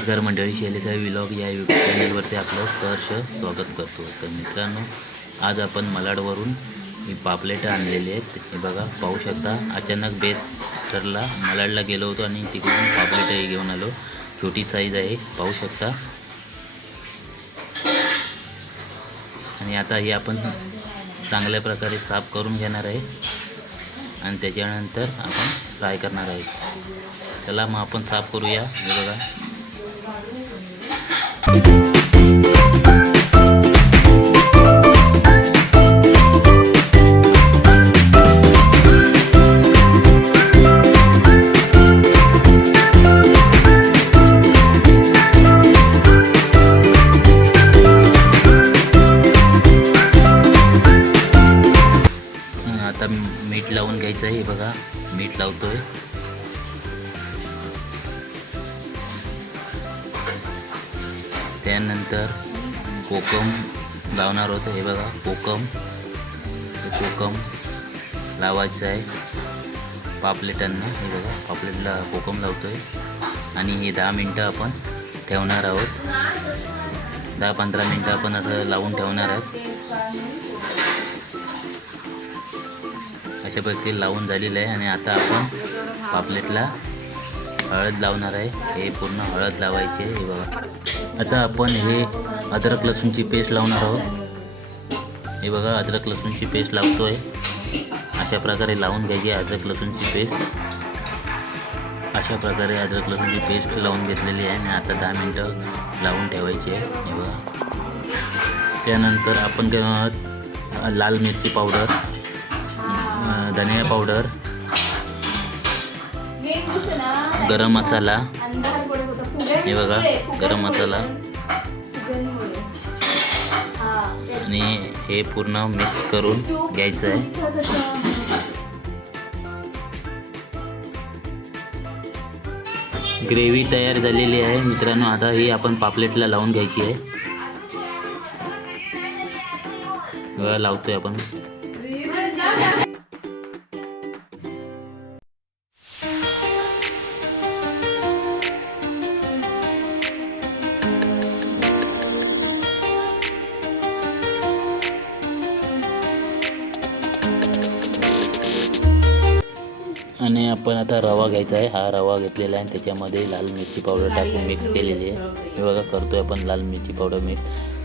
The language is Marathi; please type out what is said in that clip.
नमस्कार मंडळी शैलेसाई विलॉग या यूट्यूब चॅनलवरती आपलं सहर्ष स्वागत करतो. तर मित्रांनो आज आपण मलाडवरून ही पापलेटं आणलेली आहेत. हे बघा पाहू शकता अचानक बेत ठरला मलाडला गेलो होतो आणि तिकडून पापलेटही घेऊन आलो. छोटी साईज आहे पाहू शकता. आणि आता ही आपण चांगल्या प्रकारे साफ करून घेणार आहे. आणि त्याच्यानंतर आपण फ्राय करणार आहे. चला मग आपण साफ करूया. हे बघा. आता मीठ लावून घ्यायचं आहे बघा. मीठ लावतोय. त्यानंतर कोकम लावणार होतं. हे बघा कोकम. कोकम लावायचं आहे. पापलेटांना. हे बघा पापलेटला कोकम लावतो आहे आणि हे दहा मिनटं आपण ठेवणार आहोत. दहा पंधरा मिनटं आपण आता लावून ठेवणार आहोत. अशापैकी लावून झालेलं आहे. आणि आता आपण पापलेटला हळद लावणार आहे. हे पूर्ण हळद लावायची आहे हे बघा. आता आपण हे अद्रक लसूणची पेस्ट लावणार आहोत. हे बघा अद्रक लसूणची पेस्ट लावतो आहे अशा प्रकारे लावून घ्यायची अद्रक लसूणची पेस्ट. अशा प्रकारे अद्रक लसूणची पेस्ट लावून घेतलेली आहे आणि आता दहा मिनटं लावून ठेवायची आहे. हे बघा. त्यानंतर आपण लाल मिरची पावडर धनिया पावडर गरम मसाला. हे बघा गरम मसाला. आणि हे पूर्ण मिक्स करून घ्यायचं आहे. ग्रेव्ही तयार झालेली आहे. मित्रांनो आता ही आपण पापलेटला लावून घ्यायची आहे. लावतोय आपण. आपण आता रवा घ्यायचा आहे. हा रवा घेतलेला आहे आणि त्याच्यामध्ये लाल मिरची पावडर टाकून मिक्स केलेली आहे. हे बघा करतोय आपण लाल मिरची पावडर मिक्स